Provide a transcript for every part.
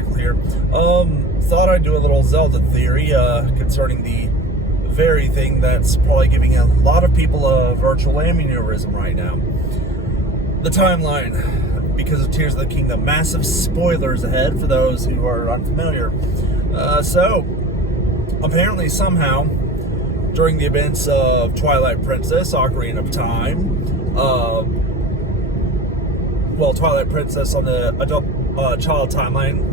Michael here. Thought I'd do a little Zelda theory concerning the very thing that's probably giving a lot of people a virtual aneurysm right now. The timeline, because of Tears of the Kingdom. Massive spoilers ahead for those who are unfamiliar. So, apparently somehow, during the events of Twilight Princess, Ocarina of Time, Twilight Princess on the adult child timeline,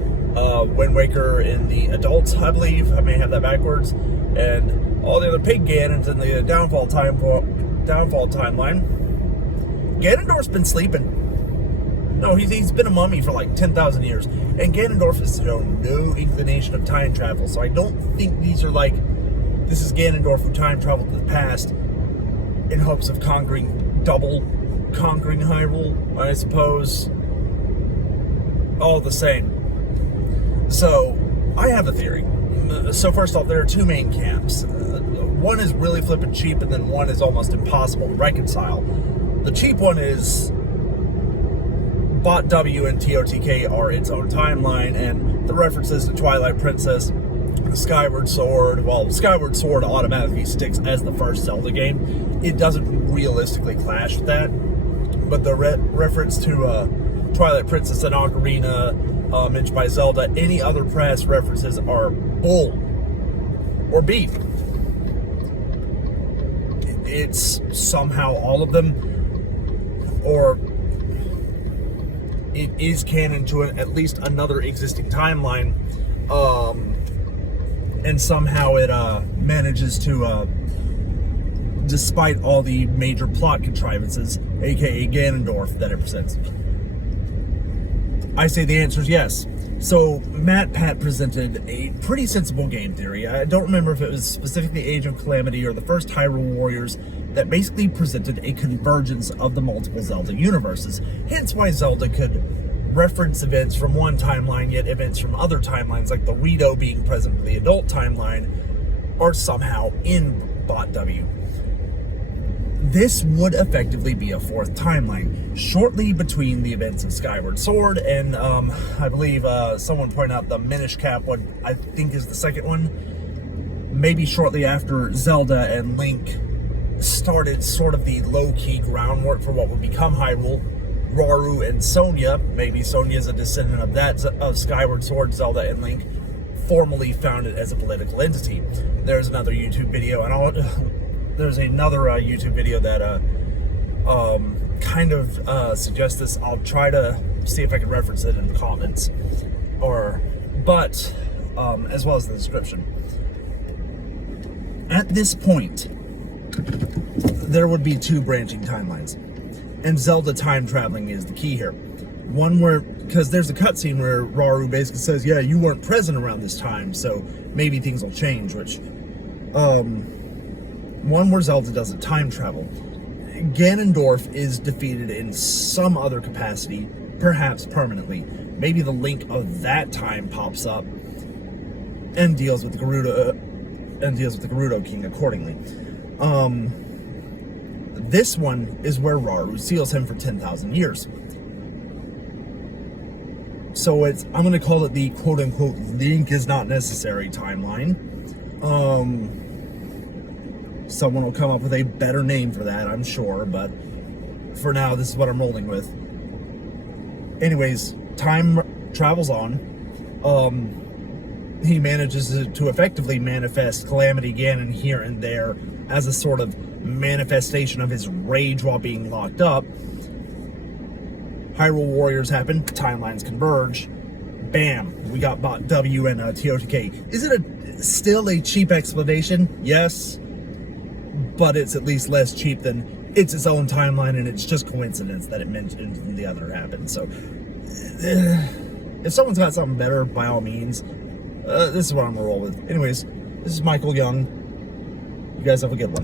Wind Waker in the adults, I believe. I may have that backwards. And all the other pig Ganons in the downfall timeline. Ganondorf's been sleeping. No, he's been a mummy for like 10,000 years. And Ganondorf has shown no inclination of time travel. So I don't think these are like, this is Ganondorf who time traveled to the past in hopes of conquering Hyrule, I suppose. All the same. So, I have a theory. So first off, there are two main camps. One is really flippin' cheap, and then one is almost impossible to reconcile. The cheap one is BOTW and TOTK are its own timeline, and the references to Twilight Princess, Skyward Sword, well, Skyward Sword automatically sticks as the first Zelda game. It doesn't realistically clash with that, but the reference to Twilight Princess and Ocarina, mentioned by Zelda, any other press references are bull or beef. It's somehow all of them, or it is canon to at least another existing timeline, and somehow it manages to, despite all the major plot contrivances, aka Ganondorf, that it presents. I say the answer is yes. So, Pat presented a pretty sensible game theory. I don't remember if it was specifically Age of Calamity or the first Hyrule Warriors that basically presented a convergence of the multiple Zelda universes. Hence why Zelda could reference events from one timeline, yet events from other timelines, like the Rito being present in the adult timeline, are somehow in BOTW. This would effectively be a fourth timeline, shortly between the events of Skyward Sword and, I believe someone pointed out the Minish Cap one, I think is the second one. Maybe shortly after Zelda and Link started sort of the low-key groundwork for what would become Hyrule. Rauru and Sonia, maybe Sonia is a descendant of that, of Skyward Sword, Zelda and Link, formally founded as a political entity. There's another YouTube video, and there's another YouTube video that kind of suggests this. I'll try to see if I can reference it in the comments, as well as the description. At this point, there would be two branching timelines, and Zelda time traveling is the key here. One where, because there's a cutscene where Rauru basically says, yeah, you weren't present around this time, so maybe things will change, which, one where Zelda doesn't time travel. Ganondorf is defeated in some other capacity, perhaps permanently. Maybe the Link of that time pops up and deals with the Gerudo King accordingly. This one is where Rauru seals him for 10,000 years. So I'm going to call it the quote-unquote Link is not necessary timeline. Someone will come up with a better name for that, I'm sure, but for now, this is what I'm rolling with. Anyways, time travels on. He manages to effectively manifest Calamity Ganon here and there as a sort of manifestation of his rage while being locked up. Hyrule Warriors happen, timelines converge. Bam, we got BOTW and TOTK. Is it still a cheap explanation? Yes. But it's at least less cheap than it's its own timeline, and it's just coincidence that it mentioned the other happened. So, if someone's got something better, by all means, this is what I'm gonna roll with. Anyways, this is Michael Young. You guys have a good one.